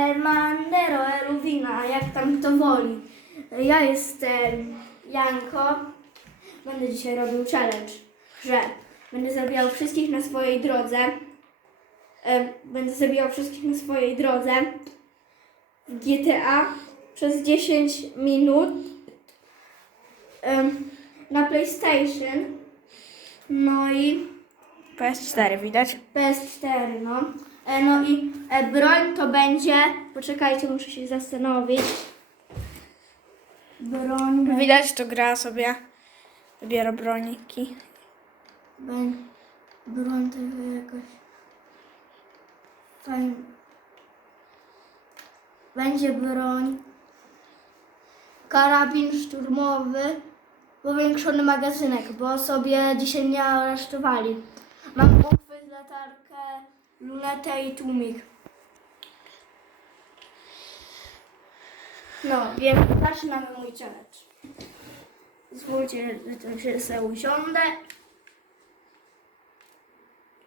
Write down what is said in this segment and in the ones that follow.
Mandero, Eluwina, jak tam kto woli. Ja jestem Janko. Będę dzisiaj robił challenge, że będę zabijał wszystkich na swojej drodze. Em, Będę zabijał wszystkich na swojej drodze w GTA przez 10 minut em, na PlayStation. No i PS4 widać. PS4, no. E, no i e, broń to będzie. Poczekajcie, muszę się zastanowić. Broń. Widać, to gra sobie. Wybiera broniki. Broń to jakoś. Fajna. Będzie broń. Karabin szturmowy. Powiększony magazynek, bo sobie dzisiaj mnie aresztowali. Mam uchwyt, latarkę, lunetę i tłumik. No, więc zaczynamy mój challenge. Zwólcie, że sobie usiądę.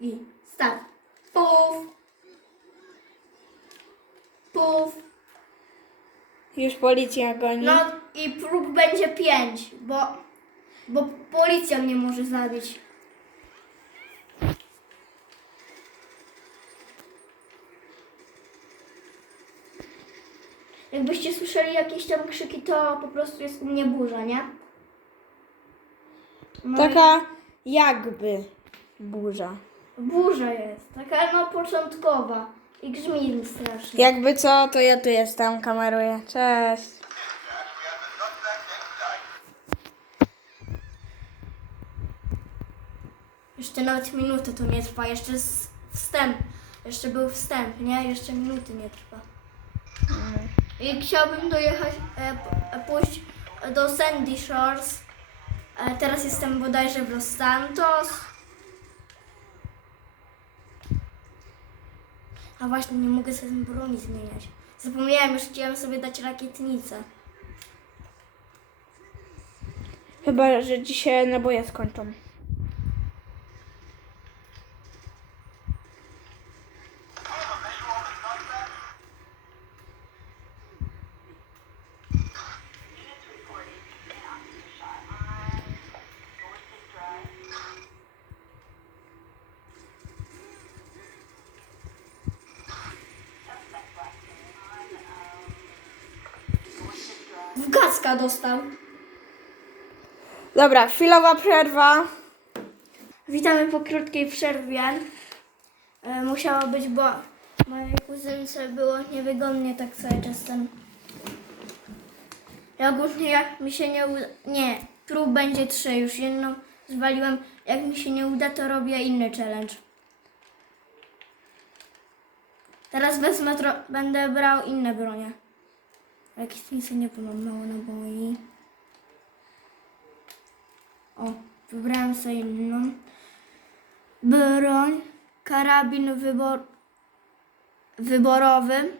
I start. Puf. Puf. Już policja goni. No i prób będzie pięć, bo, bo policja mnie może zabić. Jakbyście słyszeli jakieś tam krzyki, to po prostu jest u mnie burza, nie? No Taka jakby burza. burza jest, taka no początkowa i grzmi strasznie. Jakby co, to ja tu jestem, kameruję. Cześć. Jeszcze nawet minutę to nie trwa, jeszcze jest wstęp. Jeszcze był wstęp, nie? Jeszcze minuty nie trwa. I chciałbym dojechać, e, e, pójść do Sandy Shores. E, teraz jestem bodajże w Los Santos. A właśnie, nie mogę sobie broni zmieniać. Zapomniałem, już chciałem sobie dać rakietnicę. Chyba, że dzisiaj naboje skończą. W gaska dostał. Dobra, chwilowa przerwa. Witamy po krótkiej przerwie. E, musiało być, bo mojej kuzynce było niewygodnie tak cały czas ten. Ja ogólnie jak mi się nie uda. Nie, prób będzie trzy, już jedną zwaliłem. Jak mi się nie uda, to robię inny challenge. Teraz wezmę będę brał inne bronie. Jakieś nic nie bo mam mało naboi. O, wybrałem sobie inną. Broń, karabin wybor, wyborowy,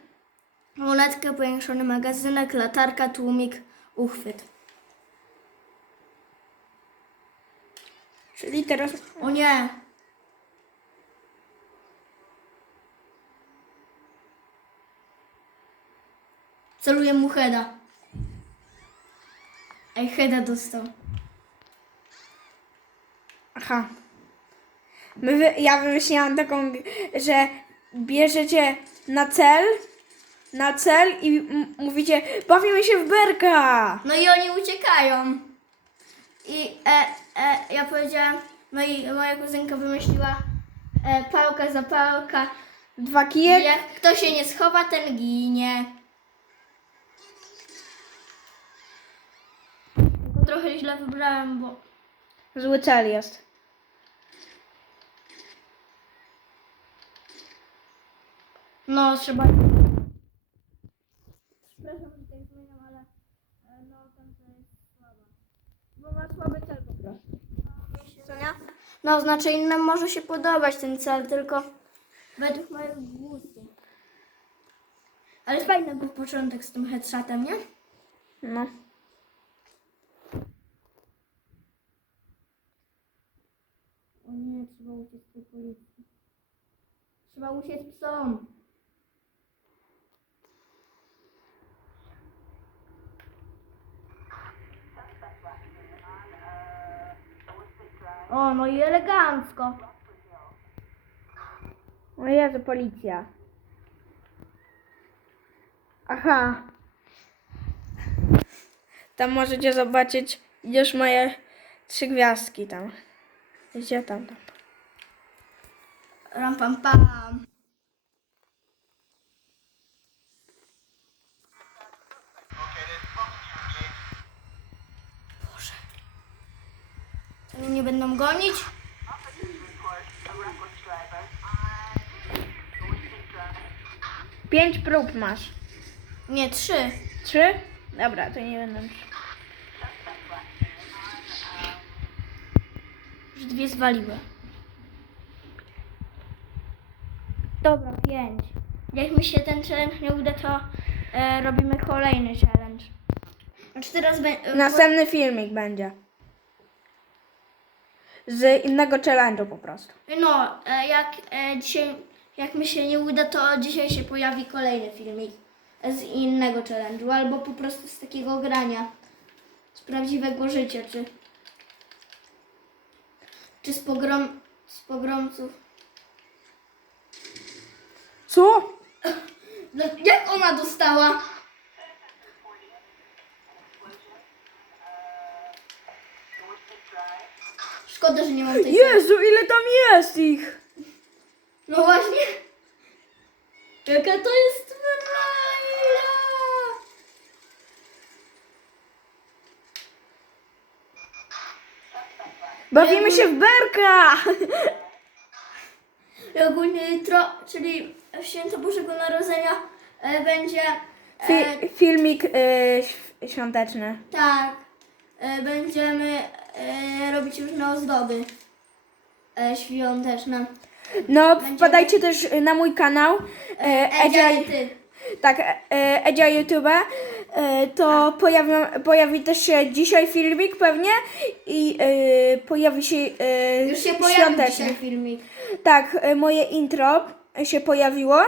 muletkę, powiększony magazynek, latarka, tłumik, uchwyt. Czyli teraz O nie! Celuję mu heada. Ej, heada dostał. Aha. My wy, ja wymyśliłam taką, że bierzecie na cel, na cel i m- mówicie, bawimy się w berka. No i oni uciekają. I e, e, ja powiedziałam, no i moja kuzynka wymyśliła e, pałka za pałka. Dwa kijek. Jak kto się nie schowa, ten ginie. Trochę źle wybrałem, bo Zły cel jest. no trzeba... Przepraszam, że tak zmieniam, ale e, no tam to jest słaba. Bo ma słaby cel po prostu. Co nie? No, znaczy innym może się podobać ten cel, tylko według moich gustów. Ale fajny był początek z tym headshotem, nie? No. Nie, trzeba uciec tej policji. Trzeba uciec psom. O, no i elegancko. No o Jezu, policja. Aha. Tam możecie zobaczyć już moje trzy gwiazdki tam. Gdzie tam? tam. Ram pam pam. Boże. Oni nie będą gonić? Pięć prób masz. Nie, trzy. Trzy? Dobra, to nie będą trzy. Dwie zwaliły. Dobra, pięć. Jak mi się ten challenge nie uda, to e, robimy kolejny challenge. Znaczy teraz będzie... Następny filmik będzie. Z innego challenge'u po prostu. No, e, jak e, dzisiaj, jak mi się nie uda, to dzisiaj się pojawi kolejny filmik e, z innego challenge'u, albo po prostu z takiego grania, z prawdziwego życia, czy, czy z, pogrom, z pogromców. Co? No, jak ona dostała? Szkoda, że nie mam tej Jezu, ile tam jest ich! No właśnie. Jaka to jest Bawimy się w berka! I ogólnie jutro, czyli w święto Bożego Narodzenia, e, będzie. E, Fi- filmik św- świąteczny. tak. E, będziemy e, robić różne ozdoby e, świąteczne. No, wpadajcie też na mój kanał. E, Edzia, Edzia i ty. Tak, e, Edzia YouTube. E, to pojawi, pojawi też się dzisiaj filmik pewnie i e, pojawi się Już się pojawił świąteczny. dzisiaj filmik. Tak, moje intro się pojawiło.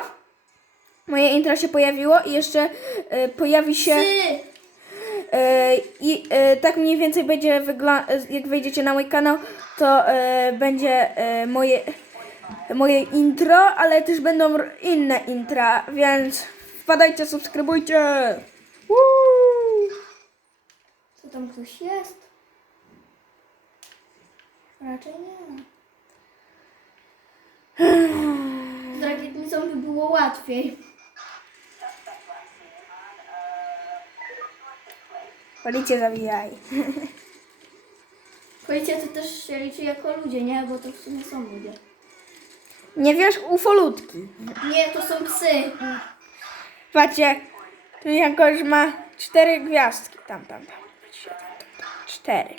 Moje intro się pojawiło i jeszcze pojawi się. E, I e, tak mniej więcej będzie wyglądać, jak wejdziecie na mój kanał, to e, będzie e, moje, moje intro, ale też będą r- inne intra, więc wpadajcie, subskrybujcie. Woo! Co tam ktoś jest? Raczej nie. Z rakietnicą by było łatwiej. Policję zabijaj. Policja to też się liczy jako ludzie, nie? Bo to w sumie są ludzie. Nie wiesz, ufolutki. Nie, to są psy. Patrzcie, tu jakoś ma cztery gwiazdki. Tam, tam, tam. Cztery.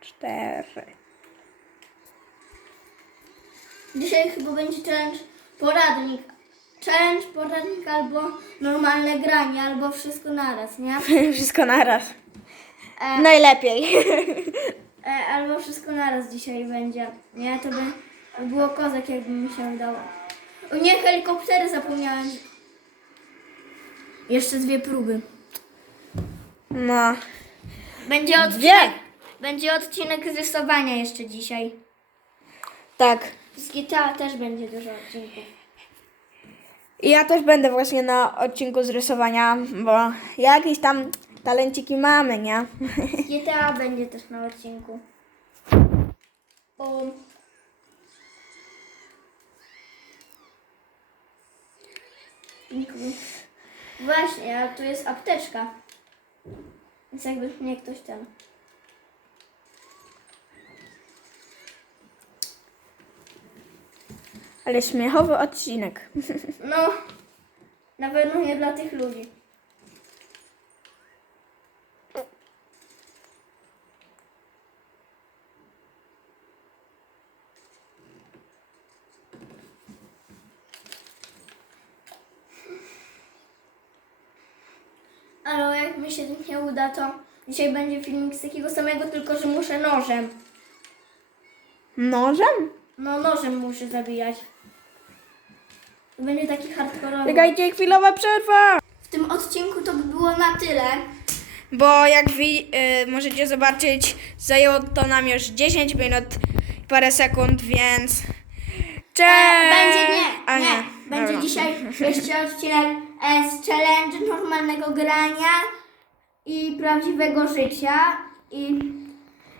Cztery. Dzisiaj chyba będzie challenge poradnik. Challenge, poradnik albo normalne granie, albo wszystko naraz, nie? Wszystko naraz. E, Najlepiej. e, albo wszystko naraz dzisiaj będzie, nie? To by, by było kozak, jakby mi się udało. O nie, helikoptery zapomniałem. Jeszcze dwie próby. No. Będzie odcinek. Będzie odcinek z rysowania jeszcze dzisiaj. Tak. Z GTA też będzie dużo odcinków. I ja też będę właśnie na odcinku z rysowania, bo jakieś tam talenciki mamy, nie? Z GTA będzie też na odcinku. Bum. Właśnie, a tu jest apteczka. Więc jakby mnie ktoś ten. Ale śmiechowy odcinek. No, na pewno nie dla tych ludzi. Ale jak mi się nie uda, to dzisiaj będzie filmik z takiego samego, tylko że muszę nożem. Nożem? No, nożem muszę zabijać. To będzie taki hardkorowy. Czekajcie, chwilowa przerwa! W tym odcinku to by było na tyle. bo jak wy y, możecie zobaczyć, zajęło to nam już 10 minut i parę sekund, więc... Cze- E, będzie nie, A nie. Będzie Dobra. dzisiaj jeszcze odcinek e, z challenge normalnego grania i prawdziwego życia i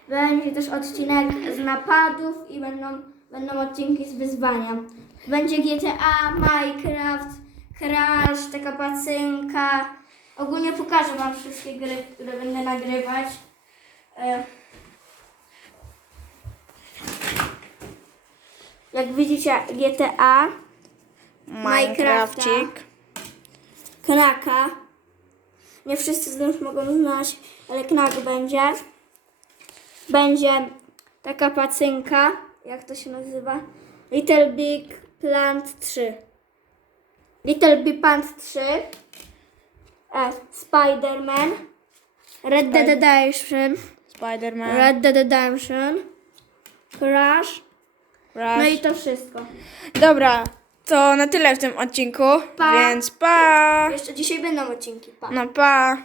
będzie też odcinek z napadów i będą, będą odcinki z wyzwania. Będzie GTA, Minecraft, Crash, taka pacynka. Ogólnie pokażę Wam wszystkie gry, które będę nagrywać. E, Jak widzicie GTA, Minecrafcik. Knaka. Nie wszyscy z nas mogą znać, ale Knak będzie. Będzie taka pacynka, jak to się nazywa? Little Big Plant 3. Little Big Plant 3. E, Spider-Man. Red Dead Redemption. Spider-Man. Red Dead Redemption. Crash. Rush. No i to wszystko. Dobra, to na tyle w tym odcinku, Pa. więc pa! Jeszcze dzisiaj będą odcinki. Pa. No pa!